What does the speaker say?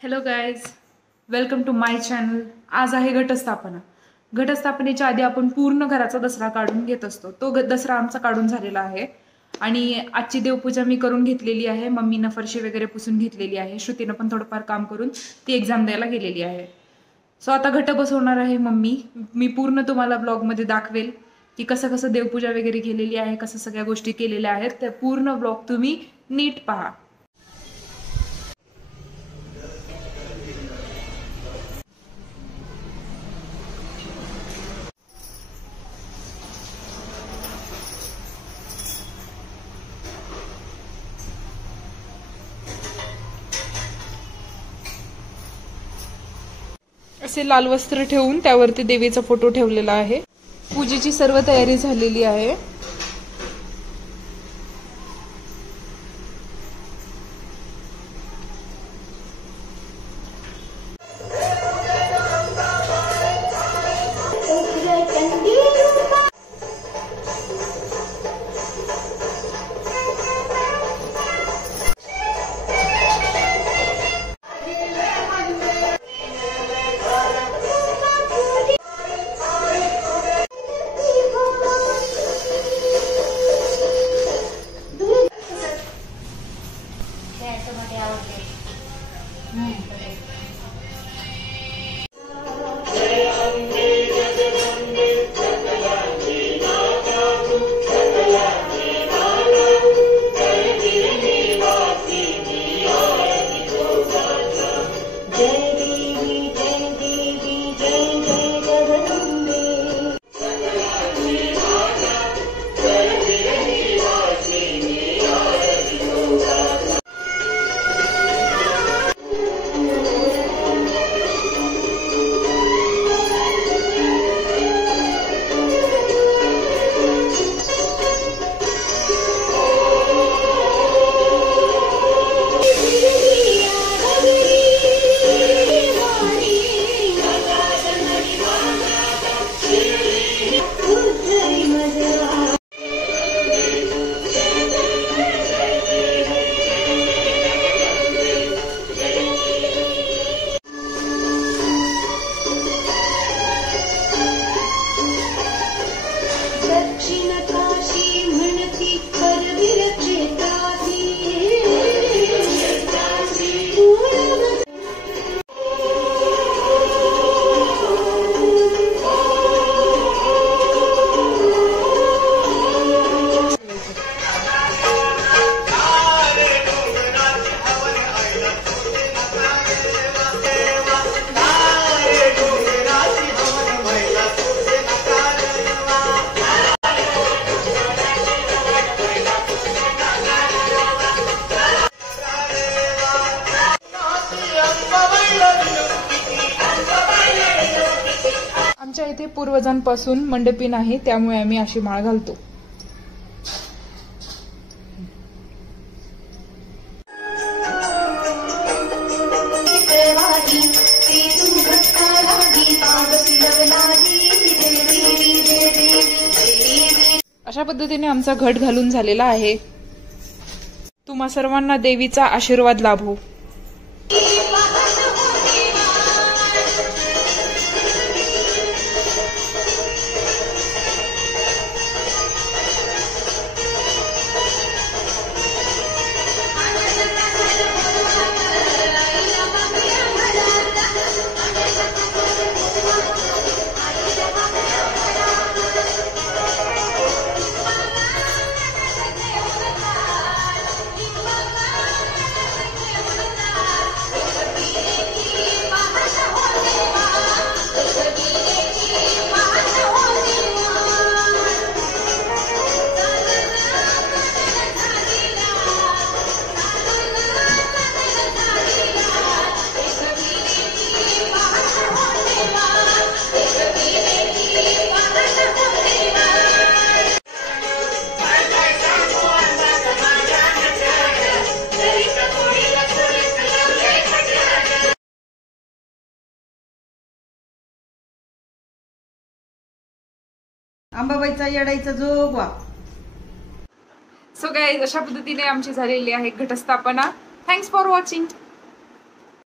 Hello guys, welcome to my channel. आज आहे घटस्थापना. घटस्थापनेच्या आधी आपण पूर्ण घराचा दसरा काढून घेत असतो. तो दसरा आमचा काढून झालेला आहे आणि आजची देवपूजा मी करून घेतलेली आहे. मम्मीनं फरशी वगैरे पुसून घेतलेली आहे. श्रुतीनं पण थोडंफार काम करून ती एक्झाम द्यायला गेलेली आहे. सो आता घट बसवणार आहे मम्मी. मी पूर्ण तुम्हाला ब्लॉगमध्ये दाखवेल की कसं कसं देवपूजा वगैरे केलेली आहे, कसं सगळ्या गोष्टी केलेल्या आहेत. त्या पूर्ण ब्लॉग तुम्ही नीट पहा. असे लाल वस्त्र ठेवून त्यावरती देवीचा फोटो ठेवलेला आहे. पूजेची सर्व तयारी झालेली आहे. आमच्या इथे पूर्वजांपासून मंडपीन आहे, त्यामुळे आम्ही अशी माळ घालतो. अशा पद्धतीने आमचा घट घालून झालेला आहे. तुम्हा सर्वांना देवीचा आशीर्वाद लाभो. अंबाबाईचा येडाईचा जोगवा. सो गाईज, अशा पद्धतीने आमची झालेली आहे घटस्थापना. Thanks for watching.